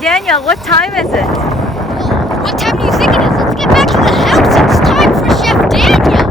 Daniel, what time is it? What time do you think it is? Let's get back to the house. It's time for Chef Daniel.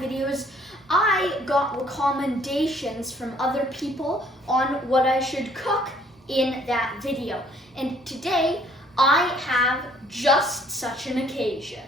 Videos, I got recommendations from other people on what I should cook in that video. And today, I have just such an occasion.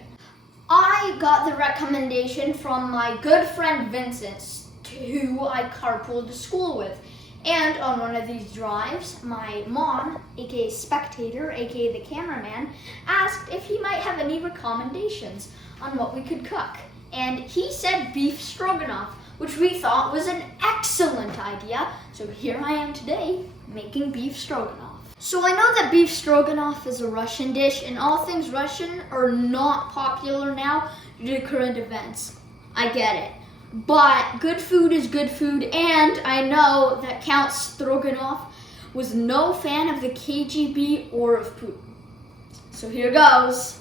I got the recommendation from my good friend Vincent, who I carpooled to school with. And on one of these drives, my mom, aka Spectator, aka the cameraman, asked if he might have any recommendations on what we could cook. And he said beef stroganoff, which we thought was an excellent idea. So here I am today, making beef stroganoff. So I know that beef stroganoff is a Russian dish, and all things Russian are not popular now due to current events. I get it. But good food is good food, and I know that Count Stroganoff was no fan of the KGB or of Putin. So here goes.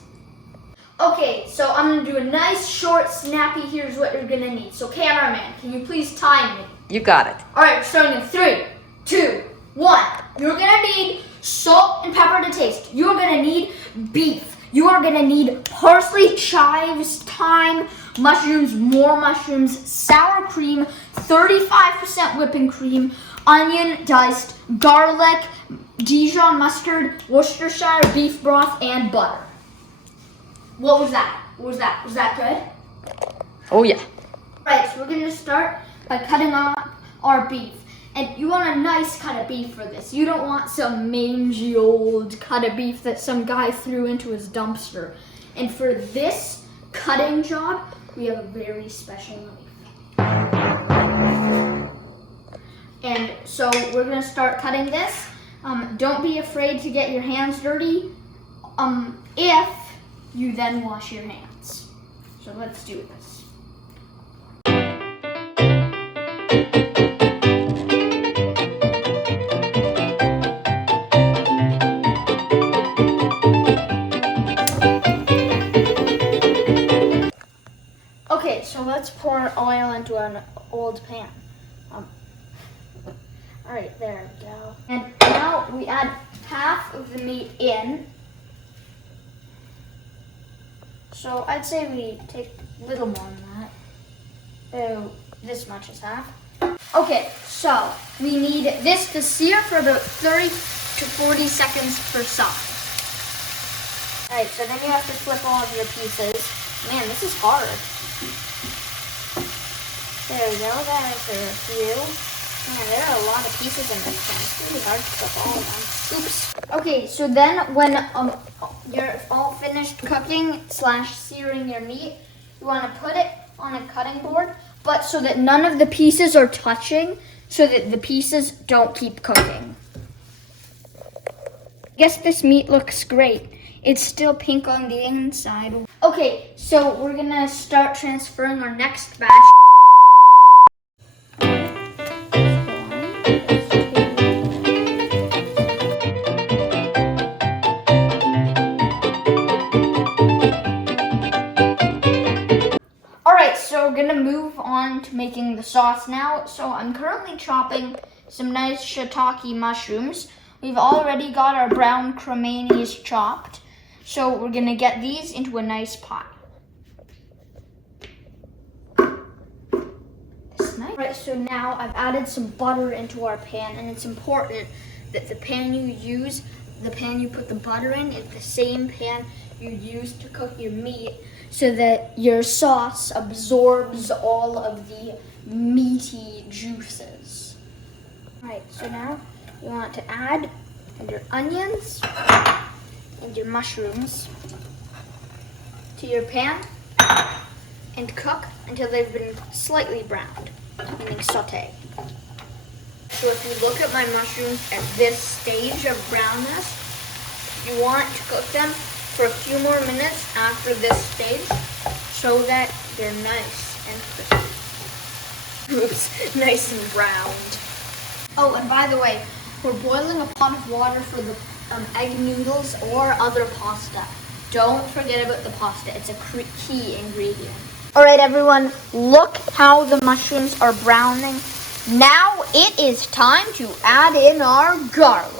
Okay, so I'm gonna do a nice, short, snappy, here's what you're gonna need. So cameraman, can you please time me? You got it. All right, we're starting in 3, 2, 1. You're gonna need salt and pepper to taste. You're gonna need beef. You are gonna need parsley, chives, thyme, mushrooms, more mushrooms, sour cream, 35% whipping cream, onion diced, garlic, Dijon mustard, Worcestershire beef broth, and butter. What was that? Was that good? Oh yeah. Right, so we're gonna start by cutting up our beef. And you want a nice cut of beef for this. You don't want some mangy old cut of beef that some guy threw into his dumpster. And for this cutting job, we have a very special knife. And so we're gonna start cutting this. Don't be afraid to get your hands dirty. If you then wash your hands. So let's do this. Okay, so let's pour oil into an old pan. All right, there we go. And now we add half of the meat in. So I'd say we take a little more than that. Oh, this much is half. Okay, so we need this to sear for about 30 to 40 seconds per side. All right, so then you have to flip all of your pieces. Man, this is hard. There we go, there's a few. Man, there are a lot of pieces in this pan. It's really hard to flip all of them. Oops. Okay, so then when you're all finished cooking / searing your meat, you want to put it on a cutting board, but so that none of the pieces are touching, so that the pieces don't keep cooking. I guess this meat looks great. It's still pink on the inside. Okay, so we're gonna start transferring our next batch. So we're gonna move on to making the sauce now. So I'm currently chopping some nice shiitake mushrooms. We've already got our brown cremainies chopped. So we're gonna get these into a nice pot. That's nice. Right, so now I've added some butter into our pan, and it's important that the pan you use, the pan you put the butter in, is the same pan you use to cook your meat, so that your sauce absorbs all of the meaty juices. All right, so now you want to add your onions and your mushrooms to your pan and cook until they've been slightly browned, meaning saute. So if you look at my mushrooms at this stage of brownness, You want to cook them for a few more minutes after this stage so that they're nice and crispy. Oops, nice and browned. Oh, and by the way, we're boiling a pot of water for the egg noodles or other pasta. Don't forget about the pasta. It's a key ingredient. All right, everyone, look how the mushrooms are browning. Now it is time to add in our garlic.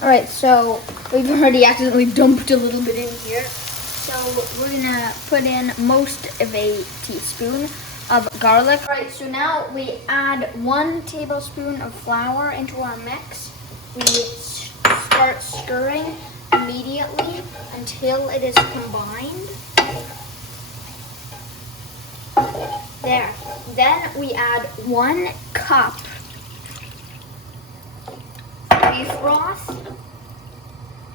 All right, so we've already accidentally dumped a little bit in here. So we're gonna put in most of a teaspoon of garlic. All right, so now we add 1 tablespoon of flour into our mix. We start stirring immediately until it is combined. There. Then we add 1 cup beef broth.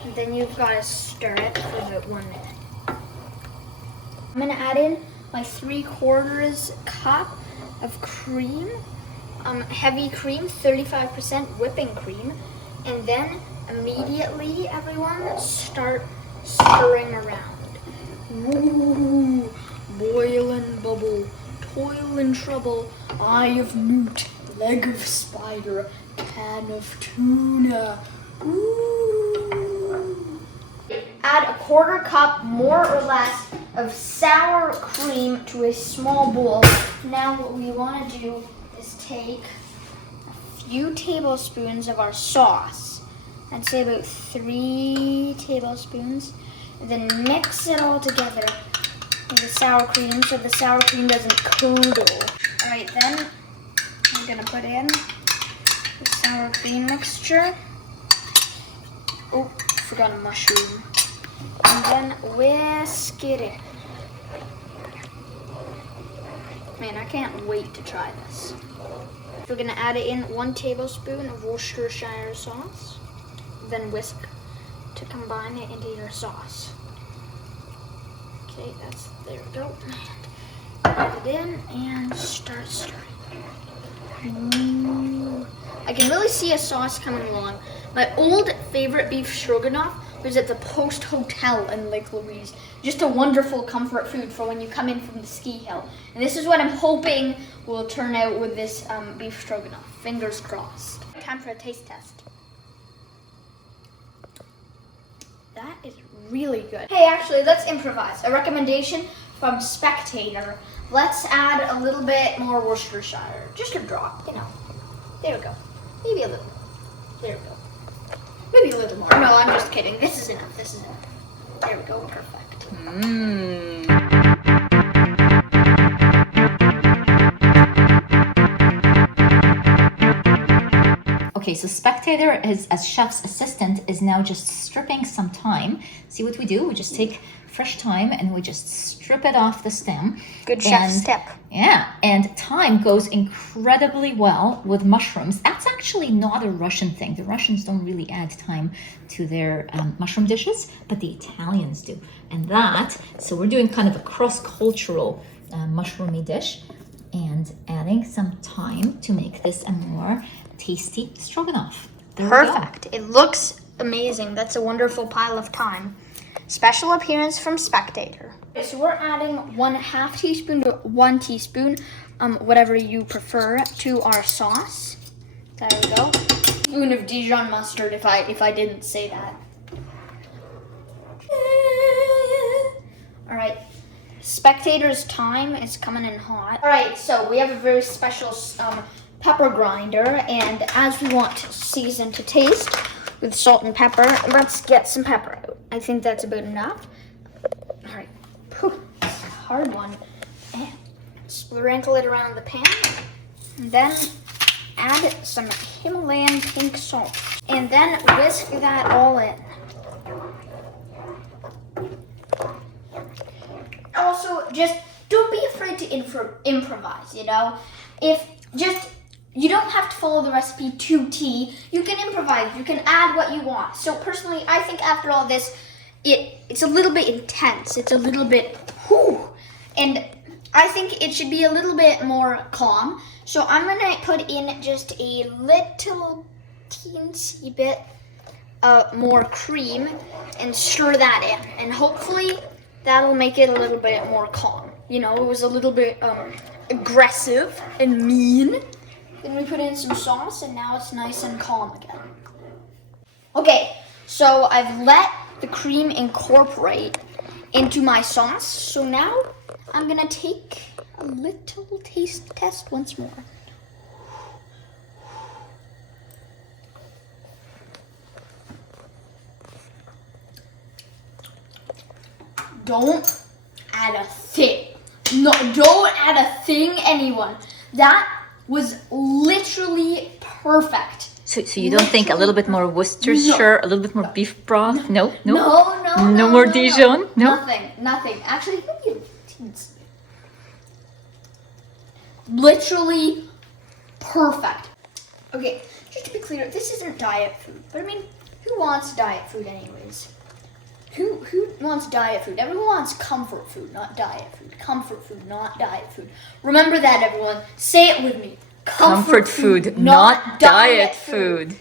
And then you've got to stir it for about 1 minute. I'm going to add in my 3/4 cup of cream, heavy cream, 35% whipping cream. And then immediately, everyone, start stirring around. Ooh, boiling bubble, toil and trouble, eye of newt, leg of spider, can of tuna. Ooh. Add a 1/4 cup, more or less, of sour cream to a small bowl. Now what we want to do is take a few tablespoons of our sauce. I'd say about 3 tablespoons. And then mix it all together with the sour cream so the sour cream doesn't curdle. All right, then I'm gonna put in the sour cream mixture. Oh, forgot a mushroom. And then whisk it in. Man, I can't wait to try this. We're gonna add in 1 tablespoon of Worcestershire sauce. Then whisk to combine it into your sauce. Okay, there we go. Add it in and start stirring. Ooh. I can really see a sauce coming along. My old favorite beef stroganoff was at the Post Hotel in Lake Louise. Just a wonderful comfort food for when you come in from the ski hill. And this is what I'm hoping will turn out with this beef stroganoff. Fingers crossed. Time for a taste test. That is really good. Hey, actually, let's improvise. A recommendation from Spectator. Let's add a little bit more Worcestershire. Just a drop, you know. There we go. Maybe a little. There we go. Maybe a little more. No, I'm just kidding. This is enough. This is enough. There we go. Perfect. Okay, so Spectator, as chef's assistant, is now just stripping some thyme. See what we do? We just take fresh thyme and we just strip it off the stem. Good chef's tip. Yeah, and thyme goes incredibly well with mushrooms. That's actually not a Russian thing. The Russians don't really add thyme to their mushroom dishes, but the Italians do. And so we're doing kind of a cross-cultural mushroomy dish and adding some thyme to make this a more tasty stroganoff. Perfect. It looks amazing. That's a wonderful pile of thyme. Special appearance from Spectator. Okay, so we're adding 1/2 teaspoon to 1 teaspoon, whatever you prefer, to our sauce. There we go. Spoon of Dijon mustard, if I didn't say that. All right. Spectator's thyme is coming in hot. All right, so we have a very special pepper grinder, and as we want season to taste with salt and pepper, let's get some pepper out. I think that's about enough. All right, it's a hard one. And sprinkle it around the pan, and then add some Himalayan pink salt, and then whisk that all in. Also, just don't be afraid to improvise, you know? You don't have to follow the recipe to T. You can improvise. You can add what you want. So personally, I think after all this, it's a little bit intense. It's a little bit, and I think it should be a little bit more calm. So I'm gonna put in just a little teensy bit more cream and stir that in. And hopefully that'll make it a little bit more calm. You know, it was a little bit aggressive and mean. Then we put in some sauce and now it's nice and calm again. Okay, so I've let the cream incorporate into my sauce. So now I'm gonna take a little taste test once more. Don't add a thing. No, don't add a thing, anyone. That was literally perfect. So you don't think a little bit more Worcestershire, a little bit more beef broth? No. No more Dijon? No. Nothing. Actually, it's literally perfect. Okay, just to be clear, this isn't diet food. But I mean, who wants diet food anyways? Who wants diet food? Everyone wants comfort food, not diet food. Comfort food, not diet food. Remember that, everyone. Say it with me. Comfort food, not diet food.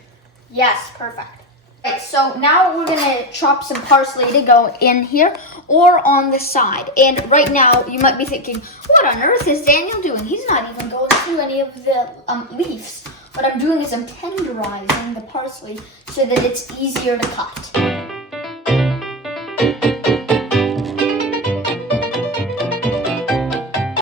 Yes, perfect. Okay, so now we're gonna chop some parsley to go in here or on the side. And right now you might be thinking, what on earth is Daniel doing? He's not even going through any of the leaves. What I'm doing is I'm tenderizing the parsley so that it's easier to cut.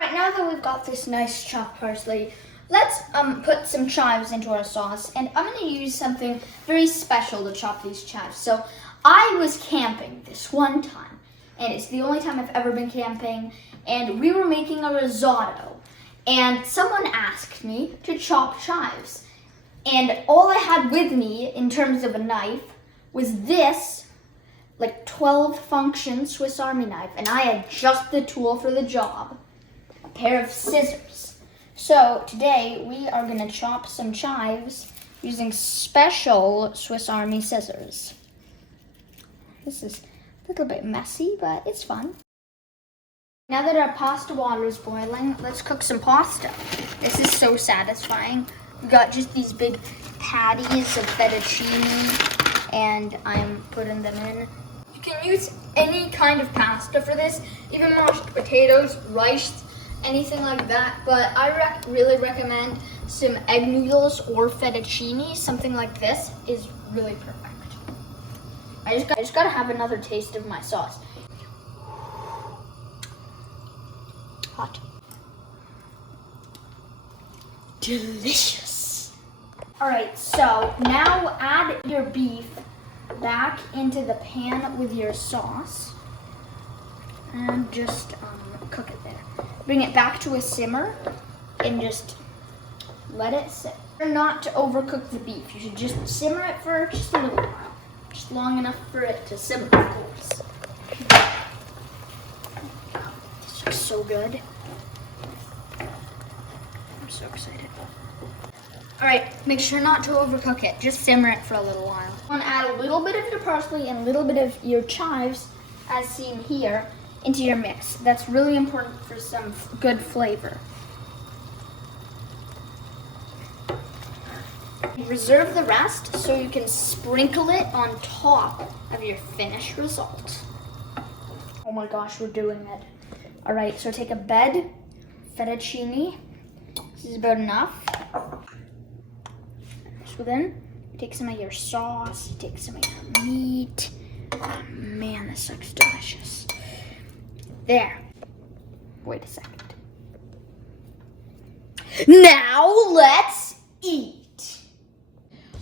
Right, now that we've got this nice chopped parsley, let's put some chives into our sauce, and I'm going to use something very special to chop these chives. So I was camping this one time, and it's the only time I've ever been camping, and we were making a risotto, and someone asked me to chop chives. And all I had with me in terms of a knife was this, like 12 function Swiss Army knife, and I had just the tool for the job, a pair of scissors. So today we are gonna chop some chives using special Swiss Army scissors. This is a little bit messy, but it's fun. Now that our pasta water is boiling, let's cook some pasta. This is so satisfying. We got just these big patties of fettuccine, and I'm putting them in. You can use any kind of pasta for this, even mashed potatoes, rice, anything like that. But I really recommend some egg noodles or fettuccine. Something like this is really perfect. I just gotta have another taste of my sauce. Hot. Delicious. All right, so now add your beef back into the pan with your sauce and just cook it there. Bring it back to a simmer and just let it sit. Not to overcook the beef. You should just simmer it for just a little while. Just long enough for it to simmer, of course. This looks so good. I'm so excited. All right, make sure not to overcook it. Just simmer it for a little while. You want to add a little bit of your parsley and a little bit of your chives, as seen here, into your mix. That's really important for some good flavor. Reserve the rest so you can sprinkle it on top of your finished result. Oh my gosh, we're doing it. All right, so take a bed, fettuccine. This is about enough. So then, take some of your sauce, take some of your meat. Oh man, this looks delicious. There. Wait a second. Now let's eat.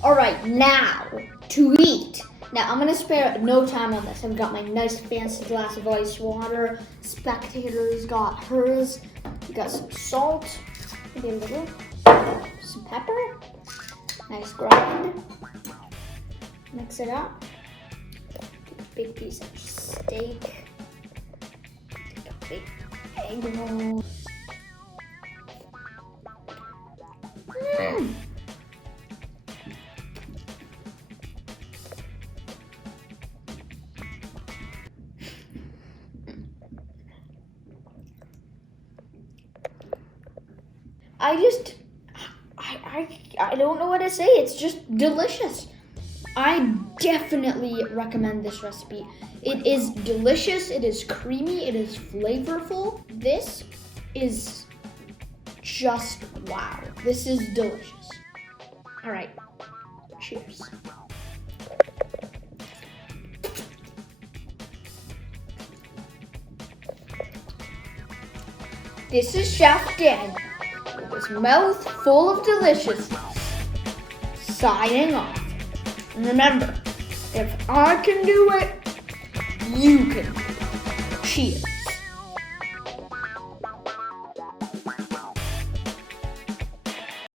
All right, now to eat. Now I'm gonna spare no time on this. I've got my nice fancy glass of ice water. Spectator's got hers. We got some salt, maybe a little, some pepper. Nice grind. Mix it up. Take a big piece of steak. Take a big egg roll. I don't know what to say. It's just delicious. I definitely recommend this recipe. It is delicious, it is creamy, it is flavorful. This is just wow. This is delicious. All right, cheers. This is Chef Daniel with his mouth full of deliciousness, signing off. And remember, if I can do it, you can. Cheers.